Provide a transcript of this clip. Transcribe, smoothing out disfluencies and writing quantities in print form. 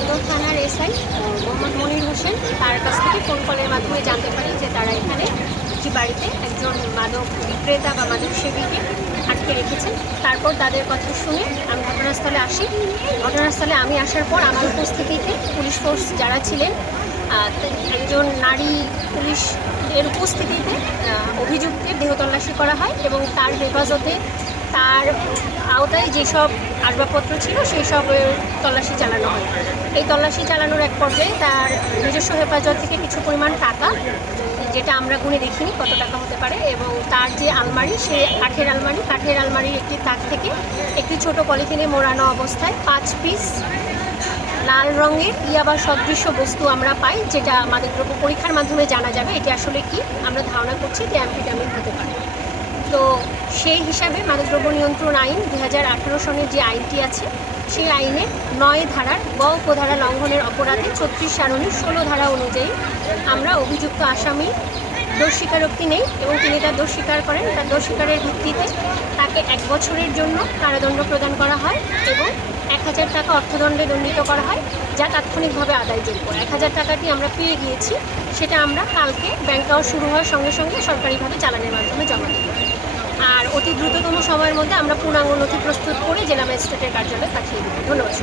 বন্দর থানার এসআই মোহাম্মদ মনির হোসেন তার কাছ থেকে ফোন কলের মাধ্যমে জানতে পারি যে তারা এখানে একটি বাড়িতে একজন মাদক বিক্রেতা বা মাদক সেবীকে আটকে রেখেছেন। তারপর তাদের কথা শুনে আমি ঘটনাস্থলে আসি। ঘটনাস্থলে আমি আসার পর আমার উপস্থিতিতে পুলিশ ফোর্স যারা ছিলেন, একজন নারী পুলিশ এর উপস্থিতিতে অভিযুক্তের দেহ তল্লাশি করা হয় এবং তার হেফাজতে তার আওতায় যেসব আসবাবপত্র ছিল সেই সব তল্লাশি চালানো হয়। এই তল্লাশি চালানোর এক পর্যায়ে তার নিজস্ব হেফাজত থেকে কিছু পরিমাণ টাকা, যেটা আমরা গুনে দেখিনি কত টাকা হতে পারে, এবং তার যে আলমারি, সে কাঠের আলমারির একটি তাক থেকে একটি ছোট পলিথিনে মোড়ানো অবস্থায় 5 পিস লাল রঙের ইয়াবা সদৃশ্য বস্তু আমরা পাই, যেটা মাদকদ্রব্য পরীক্ষার মাধ্যমে জানা যাবে এটি আসলে কি। আমরা ধারণা করছি যে অ্যাম্ফেটামিন হতে পারে। তো সেই হিসাবে মাদকদ্রব্য নিয়ন্ত্রণ আইন 2018 সনের যে আইনটি আছে, সেই আইনে 9 ধারার ব উপধারা লঙ্ঘনের অপরাধে 36 সারণী 16 ধারা অনুযায়ী আমরা অভিযুক্ত আসামি দোষ স্বীকারোক্তি নেই এবং তিনি তার দোষ স্বীকার করেন। তার দোষ স্বীকারের ভিত্তিতে তাকে 1 বছরের জন্য কারাদণ্ড প্রদান করা হয় এবং 1000 টাকা অর্থদণ্ডে দণ্ডিত করা হয়, যা তাৎক্ষণিকভাবে আদায়যোগ্য। 1000 টাকাটি আমরা পেয়ে গিয়েছি, সেটা আমরা কালকে ব্যাংক আওয়ার শুরু হওয়ার সঙ্গে সঙ্গে সরকারিভাবে চালানের মাধ্যমে জমা দেব। আর অতি দ্রুততম সময়ের মধ্যে আমরা পূর্ণাঙ্গ নথি প্রস্তুত করে জেলা ম্যাজিস্ট্রেটের কার্যালয়ে পাঠিয়ে দেব। ধন্যবাদ।